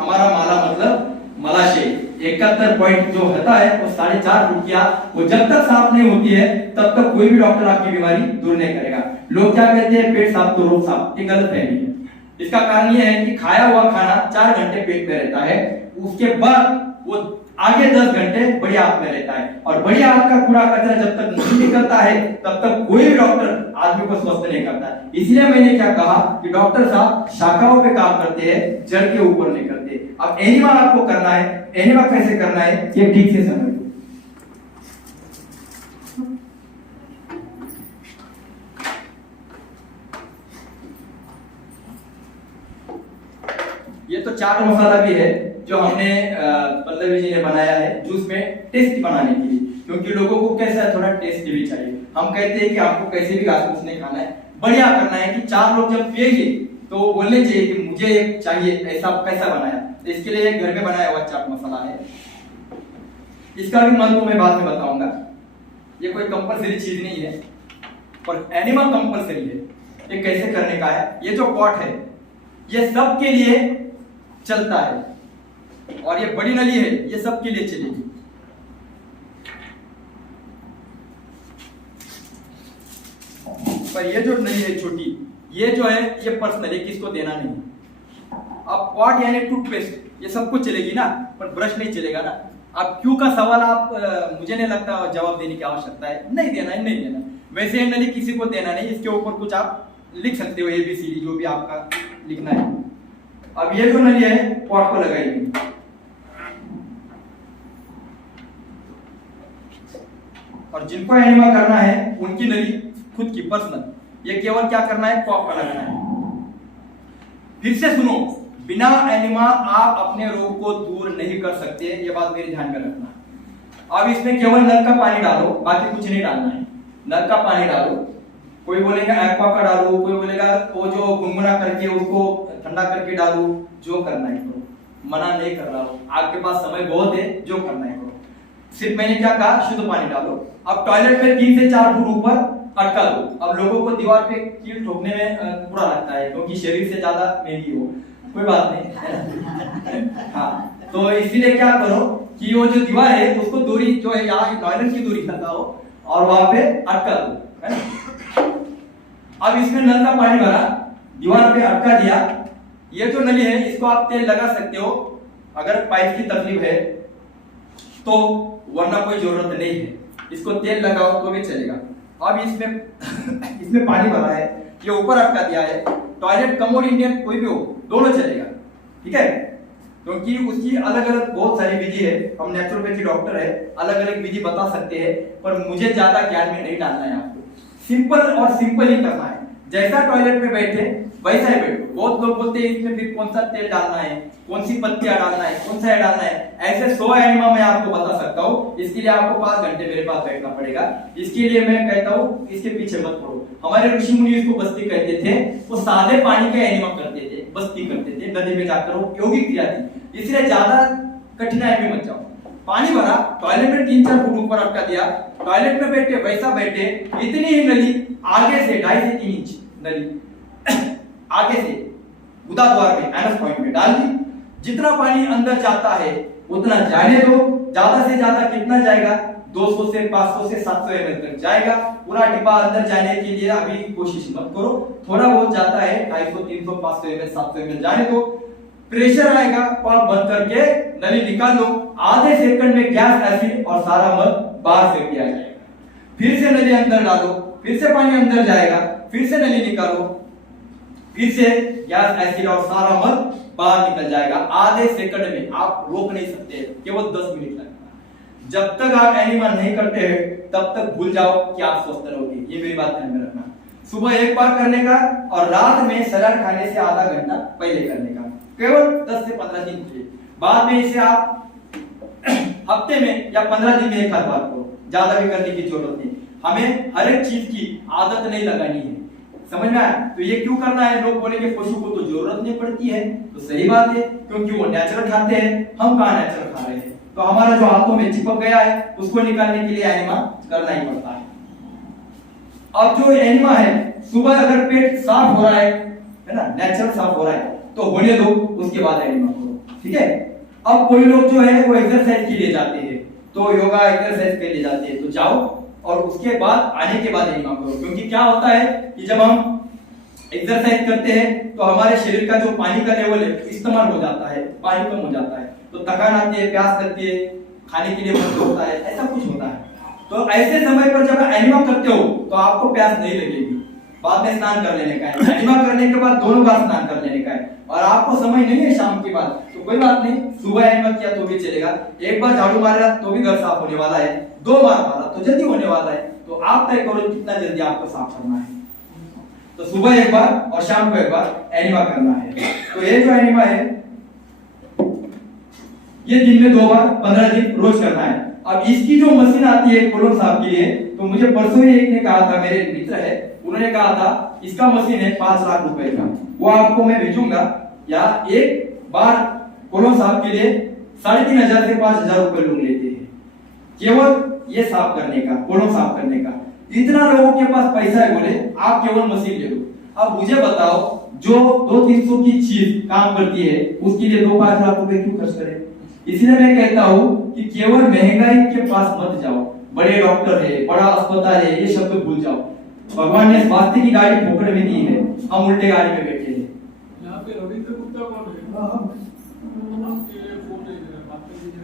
हमारा माला मतलब मलाशय 71 पॉइंट जो होता है वो 4.5 फुट किया, वो जब तक साफ नहीं होती है तब तक कोई भी डॉक्टर आपकी बीमारी दूर नहीं करेगा। लोग क्या कहते हैं पेट साफ तो रोग साफ, ये गलत फहमी है। इसका कारण ये है कि खाया हुआ खाना 4 घंटे पेट में रहता है, उसके बाद वो आगे 10 घंटे बड़ी आंत में रहता है, और बड़ी आंत का कूड़ा कचरा जब तक नहीं निकलता है तब तक कोई भी डॉक्टर आदमी को स्वस्थ नहीं करता है। इसलिए मैंने क्या कहा कि डॉक्टर साहब शाखाओं पे काम करते हैं, जड़ के ऊपर नहीं करते। अब एनिमा आपको करना है, एनिमा कैसे करना है ये ठीक से समझो। ये तो चाट मसाला भी है जो हमने पल्लवी जी ने बनाया है जूस में टेस्ट बनाने के लिए, क्योंकि लोगों को कैसा थोड़ा टेस्ट भी चाहिए। हम कहते हैं कि आपको कैसे भी घास फूस नहीं खाना है, बढ़िया करना है कि 4 लोग जब पिएंगे तो बोलने चाहिए कि मुझे चाहिए ऐसा, कैसा बनाया। तो इसके लिए घर में बनाया हुआ चाट मसाला है, इसका भी महत्व मैं बाद में बताऊंगा। ये कोई कंपलसरी चीज नहीं है, पर एनिमा कंपलसरी है। ये कैसे करने का है, ये जो पॉट है ये सबके लिए चलता है, और ये बड़ी नली है ये सबके लिए चलेगी। पर ये जो नली है छोटी, ये जो है ये पर्सनल है, किसको देना नहीं। अब पॉट यानी टूथपेस्ट ये सबको चलेगी ना, पर ब्रश नहीं चलेगा ना। अब क्यों का सवाल आप मुझे नहीं लगता जवाब देने की आवश्यकता है, नहीं देना है, नहीं देना। वैसे नली किसी को देना नहीं, इसके ऊपर कुछ आप लिख सकते हो ABCD जो भी आपका लिखना है। अब ये जो नली है पॉट को लगाएगी, और जिनको एनिमा करना है उनकी नली खुद की पर्सनल, ये केवल क्या करना है पॉप का लगाना है। फिर से सुनो, बिना एनिमा आप अपने रोग को दूर नहीं कर सकते, ये बात मेरे ध्यान में रखना। अब इसमें केवल नल का पानी डालो, बाकी कुछ नहीं डालना है। नल का पानी डालो, कोई बोलेगा एक्वा का डालो, कोई बोलेगा वो जो गुनगुना करके उसको ठंडा करके डालो, जो करना है करो, मना नहीं कर रहा हूं। आपके पास समय बहुत है, जो करना है करो। सिर्फ मैंने क्या कहा, शुद्ध पानी डालो। अब टॉयलेट में 3 से 4 फुट ऊपर अटका दो। अब लोगों को दीवार पे कील ठोकने में बुरा लगता है, क्योंकि शरीर से ज्यादा मेरी हो, कोई बात नहीं। हाँ, तो इसीलिए क्या करो कि वो जो दीवार है उसको दूरी जो है यहाँ टॉयलेट की दूरी लगाओ और वहां पे अटका दो, है ना। अब इसमें नल का पानी भरा, दीवार पे अटका दिया। ये जो नली है इसको आप तेल लगा सकते हो अगर पाइप की तकलीफ है तो, वरना कोई जरूरत नहीं है। इसको तेल लगाओ तो भी चलेगा। अब इसमें पानी भरा है, ये ऊपर अटका दिया है। टॉयलेट कमोड इंडियन कोई भी हो, दोनों चलेगा, ठीक है। क्योंकि उसकी अलग अलग बहुत सारी विधि है, हम नेचुरोपैथी डॉक्टर है, अलग अलग विधि बता सकते हैं, पर मुझे ज्यादा ज्ञान में नहीं डालना है आपको। सिंपल और सिंपल ही करना है, जैसा टॉयलेट में बैठे वैसा ही बैठो। बहुत लोग बोलते हैं इसमें फिर कौन सा तेल डालना है, कौन सी पत्तियां डालना है, कौन सा डालना है। ऐसे 100 एनिमा मैं आपको बता सकता हूँ, इसके लिए आपको 5 घंटे मेरे पास बैठना पड़ेगा। इसके लिए मैं कहता हूँ इसके पीछे मत पड़ो। हमारे ऋषि मुनि इसको बस्ती कहते थे, वो सादे पानी का एनिमा करते थे, बस्ती करते थे, नदी में जाकर वो योगिक क्रिया थी। इसलिए ज्यादा कठिनाई में मत जाओ। पानी भरा, टॉयलेट में 3-4 फुट ऊपर अटका दिया, टॉयलेट में बैठे वैसा बैठे। इतनी ही नली आगे से 2.5 से 3 इंच नली आगे से गुदा द्वार में एनस पॉइंट में डाल दी। जितना पानी अंदर जाता है उतना जाने दो। ज्यादा से ज्यादा कितना जाएगा, 200 से 500 से 700 ml तक जाएगा। पूरा डिब्बा अंदर जाने के लिए अभी कोशिश मत करो, थोड़ा बहुत जाता है, 250, 300, 500 ml, 700 ml जाने दो। प्रेशर आएगा, पंप बंद करके नली निकाल दो। आधे सेकंड में गैस एसिड और सारा मल बाहर फेंक दिया जाएगा। फिर से नली अंदर डालो, फिर से पानी अंदर जाएगा, फिर से नली निकालो, फिर से गैस एसिड और सारा मल बाहर निकल जाएगा। आधे सेकंड में आप रोक नहीं सकते, केवल 10 मिनट लगेगा। जब तक आप एनिमा नहीं करते हैं तब तक भूल जाओ कि आप स्वस्थ रहोगे, ये मेरी बात ध्यान में रखना। सुबह एक बार करने का और रात में सलाद खाने से आधा घंटा पहले करने का, केवल 10 से 15 दिन के लिए। बाद में इसे आप हफ्ते में या 15 दिन में एक आध बार करो, ज्यादा भी करने की जरूरत नहीं। हमें हर एक चीज की आदत नहीं लगानी है, समझ में आया। तो ये क्यों करना है, लोग बोलेंगे पशु को तो जरूरत नहीं पड़ती है, तो सही बात है, क्योंकि वो नेचुरल खाते हैं, हम कहाँ नेचुरल खा रहे हैं। तो हमारा जो हाथों में चिपक गया है उसको निकालने के लिए एनिमा करना ही पड़ता है। अब जो एनिमा है, सुबह अगर पेट साफ हो रहा है ना, नेचुरल साफ हो रहा है, तो होने दो, उसके बाद एनिमा करो। ठीक है। अब कोई लोग जो है वो एक्सरसाइज के लिए जाते हैं, तो योगा एक्सरसाइज के लिए जाते हैं, तो जाओ और उसके बाद आने के बाद एनिमा करो। क्योंकि क्या होता है कि जब हम एक्सरसाइज करते हैं तो हमारे शरीर का जो पानी का लेवल है इस्तेमाल हो जाता है, पानी कम हो जाता है, तो थकान आती है, प्यास लगती है, खाने के लिए मन होता है, ऐसा कुछ होता है। तो ऐसे समय पर जब एनिमा करते हो तो आपको प्यास नहीं लगेगी, बाद में स्नान कर लेने का है। एनिमा करने के बाद दोनों बार स्नान कर लेने का है। और आपको समय नहीं है शाम के बाद तो कोई बात नहीं, सुबह एनिमा किया तो भी चलेगा, एक बार झाड़ू मारेगा तो भी घर साफ होने वाला है, 2 बार मारा तो जल्दी होने वाला है। तो आप तय करो कितना जल्दी आपको साफ करना है। तो सुबह एक बार और शाम को एक बार एनिमा करना है। तो ये जो एनिमा है ये दिन में 2 बार 15 दिन रोज करना है। अब इसकी जो मशीन आती है कोलोन साफ के लिए, तो मुझे परसों ही एक ने कहा था, मेरे मित्र है, उन्होंने कहा था इसका मशीन है 5 लाख रुपए का, वो आपको मैं भेजूंगा। या एक बार कोलोन साफ के लिए 3500 से 5000 रुपए लोग लेते हैं केवल ये साफ करने का, कोलोन साफ करने का। इतना लोगों के पास पैसा है, बोले आप केवल मशीन ले लो। अब मुझे बताओ जो 200-300 की चीज काम करती है उसके लिए 2-5 लाख रुपए क्यों खर्च करें। इसलिए मैं कहता हूं कि केवल महंगाई के पास मत जाओ, बड़े डॉक्टर है, बड़ा अस्पताल है, ये शब्द भूल जाओ। भगवान ने स्वास्थ्य की गाड़ी फोकट में दी है, हम उल्टे गाड़ी में बैठे हैं। यहाँ पे रविंद्र गुप्ता कौन है? ये फोन नहीं दे रहा, बात कर लीजिए।